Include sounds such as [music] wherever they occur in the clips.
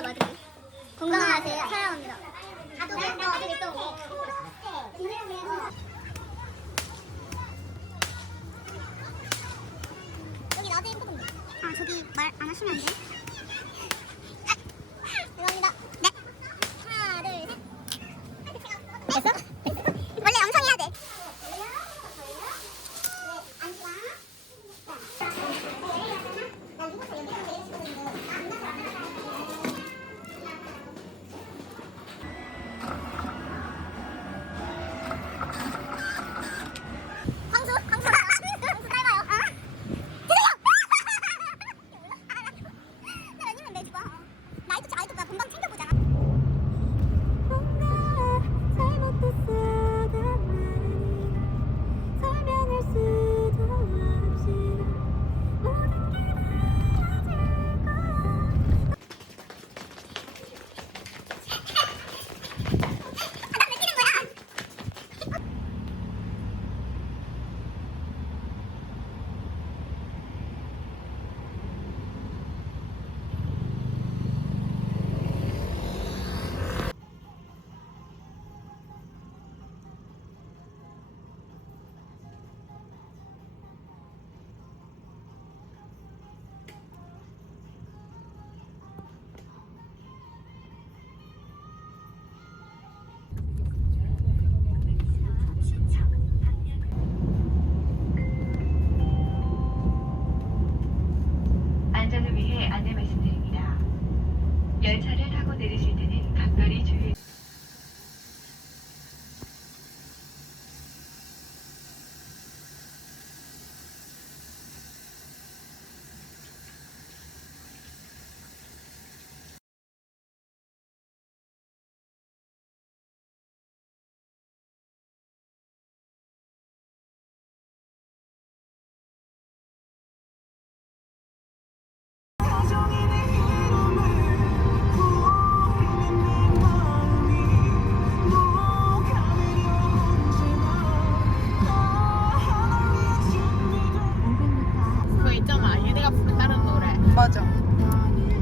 뭐야 맞아 건강하세요 사랑합니다 여기 나도 행복한데 아 저기 말 안 하시면 안 돼?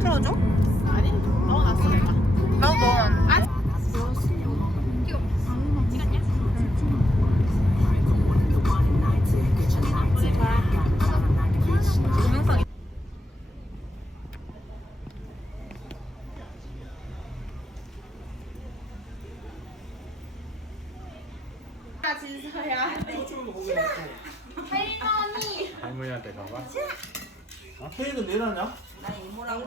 틀어줘? 아니 넣어놨어 내가 나도 넣어놨는데. 아 동영상 할머니한테 가봐. 아, 케이크는 내라냐? 난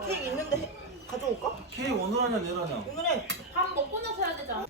케이크 있는데 가져올까? 케이크 오늘 하냐 내일 하냐? 오늘 해. 밥 먹고 나서 해야 되잖아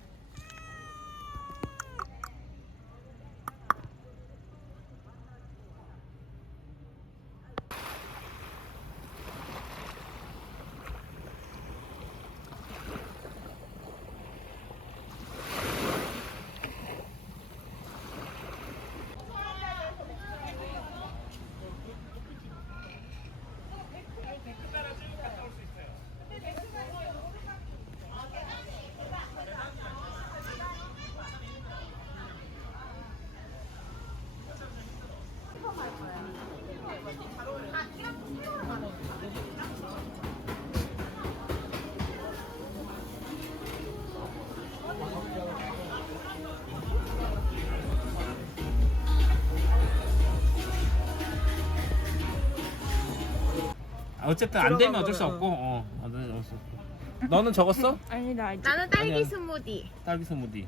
어쨌든 안 되면 어쩔 수 없고, 어, 안 되면 어쩔 수 없고. 너는 적었어? 아니 나 이제 나는 딸기 아니야. 스무디 딸기 스무디.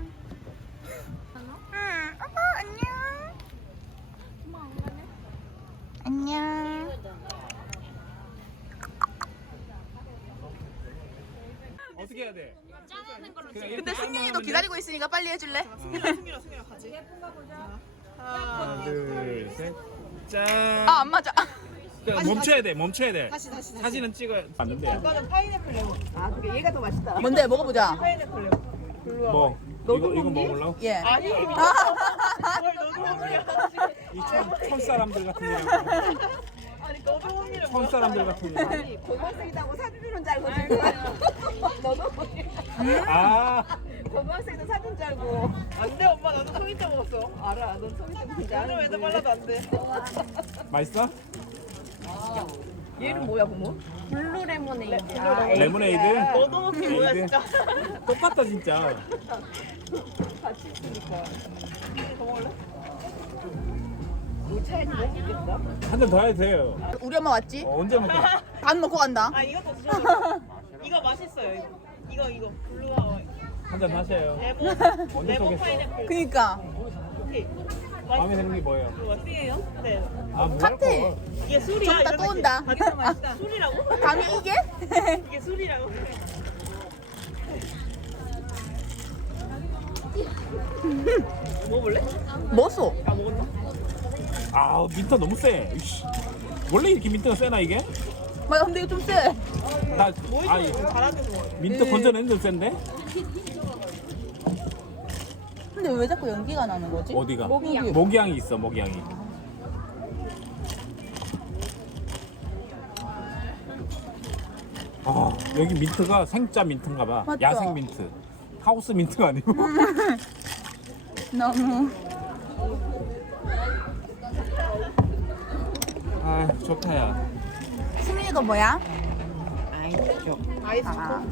응. 어머 안녕. 안녕. 어떻게 해야 돼? 근데 승윤이도 기다리고 있으니까 빨리 해줄래? 승윤아 승윤아 승윤아 같이 하나, 둘, 셋. 짠. 아 안 맞아 그러니까 멈춰야 돼, 멈춰야 돼. 다시 다시 다시. 사진은 찍어야 맞는데. 이거는 파인애플 레몬. 아 그게 얘가 더 맛있다. 뭔데? 먹어보자. 파인애플 레몬. 뭐? 너도 이거 이거 먹니? 먹으려고? 예. 아니 [laughs] 뭘 너도 먹냐 이천 사람들 같은 애. 아니 너도 먹냐 천 사람들 같은 애. 아니 고등학생이라고 사진 주는 줄 알고 지금 너도 아, 고등학생도 사진 줄 알고. 안돼 엄마. 나도 소이자 먹었어. 알아. 넌 소이자 먹는지 알아 오늘 왜도 발라도 안 돼. 맛있어? 얘는 뭐야 부모? 블루 레모네이드. 아, 레모네이드? 너도 먹기 뭐야 에이드? 진짜. [laughs] 똑같다 진짜. 같이 있으니까. 더 먹을래? 뭐 차에 못 먹겠다. 한 잔 더 해도 돼요. 우리 엄마 왔지? 어, 언제 먹어? [laughs] 밥 먹고 간다. 아 이것도 드셔보세요. 이거 맛있어요. 이거 이거 이거 블루 하와이. 한잔 하세요. 레몬 언제 레몬? 파인애플. 그니까 커피. 마음에 드는 게 뭐예요? 이거 띵이에요? 네. 아, 뭐 칵테일. 할 거? 이게 술이야. 좋다, 또 이렇게. 온다. 맛있다 맛있다. [laughs] 술이라고? 감이 이게? [laughs] 이게 술이라고? [laughs] 먹어볼래? 뭐소? 아 먹었나? 아, 민트 너무 세. 이씨. 원래 이렇게 민트가 세나 이게? 맞아 근데 이거 좀 세. 나, 뭐 아, 있어? 잘하는 거. 민트 네. 건져내는 데 센데? 근데 왜 자꾸 연기가 나는 거지? 어디가? 모기향. 모기향이 있어, 모기향이. 아, 여기 민트가 생짜 민트인가 봐. 맞죠? 야생 민트. 하우스 민트가 아니고. [laughs] [laughs] 너무 아, 좋다, 야. 수민이 거 뭐야? 아이스 아,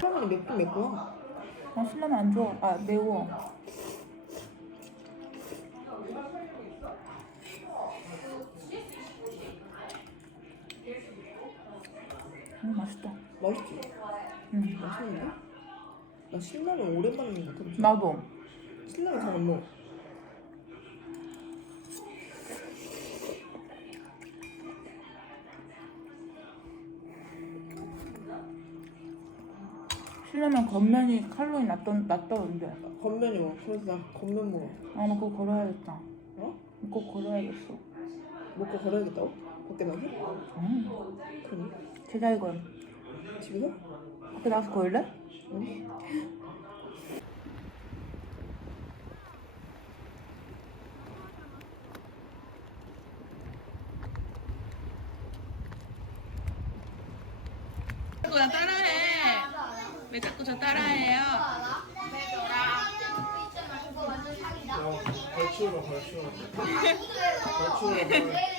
처음에는 맵긴 맵구나. 나 신라면 안 좋아. 아 매워. 음 맛있다. 맛있지? 음 맛있는데? 나 신라면 오랜만에 먹는 것 같아. 나도. 신라면 잘 안 먹어. 신라면 겉면이 칼로리 낮던 낮다던데. 겉면이 먹어. 그래서 나 겉면 먹어. 아 나 그거 걸어야겠다. 어? 꼭 걸어야겠어. 먹고 걸어야겠다고? 밖에 나서? 음. 그러니? 제자리 걸. 집에서? 밖에 나가서 걸래? 아니? 그냥 따라해. 왜 자꾸 저 따라해요? 걸치우라 걸치우라 걸치우라 걸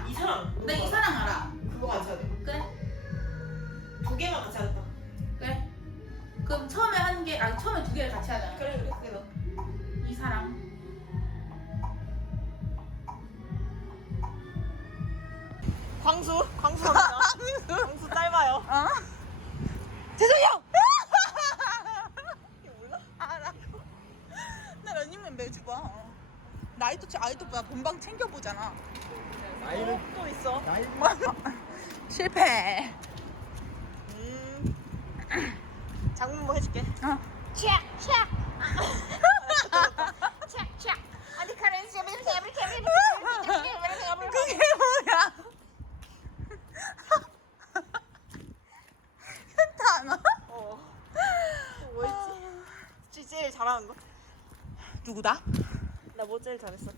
사람. 이 사람. 나이 사람 알아. 그거 같이 돼. 그래? 두 개만 같이 하겠다. 그래. 그럼 처음에 한 개, 아 처음에 두 개를 같이 하잖아. 그래, 그래, 그래. 너. 이 사람. 광수? 광수 갑니다. [laughs] 광수 짧아요. 어? 죄송해요. 이게 몰라? 알아. 나 런닝맨 매주 봐. 나이토치 아이토보다 본방 챙겨 보잖아. 나이를 또 있어. [laughs] 실패. 음. 장문보 해줄게. 어. 차, 차. 차, 차. 아니 카렌 씨, 이렇게 이렇게 이렇게 그게 뭐야? 현타 안 와? 어. 뭐 있지? 지 제일 잘하는 거? 누구다? 나 뭐 제일 잘했어?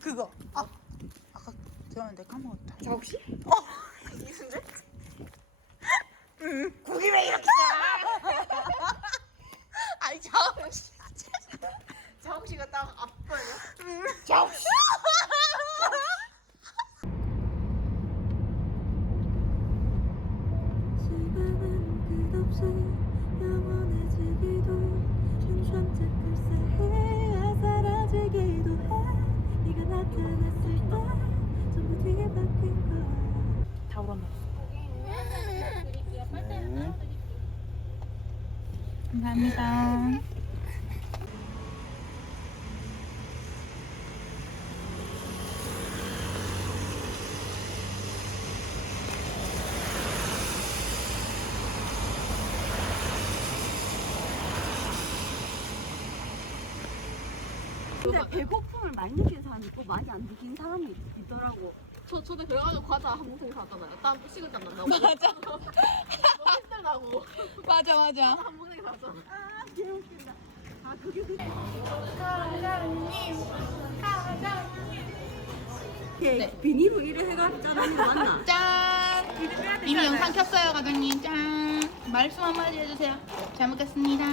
그거. 아, 대화했는데 까먹었다. 자욱 씨? 어. 이순재? [laughs] 응. 고기 왜 이렇게 [laughs] 아니 자우 씨. 자욱 씨가 딱 앞번이야. 자 다 울었나? 감사합니다. 근데 배고픔을 많이 느끼는 사람이 있고 많이 안 느끼는 사람이 있더라고. 저 저도 그래가지고 과자 한 봉투 샀잖아요. 땀 식을 땀 난다고. 맞아. [laughs] 너무 힘들다고. 맞아 맞아. 한 봉투 샀잖아. 아 개웃긴다. 아 그게 그. 이렇게 비닐로 일을 해가지고 짜라는 거 맞나? 짠. 이미 영상 켰어요, 과장님. 짠. 말씀 한마디 해주세요. 잘 먹겠습니다.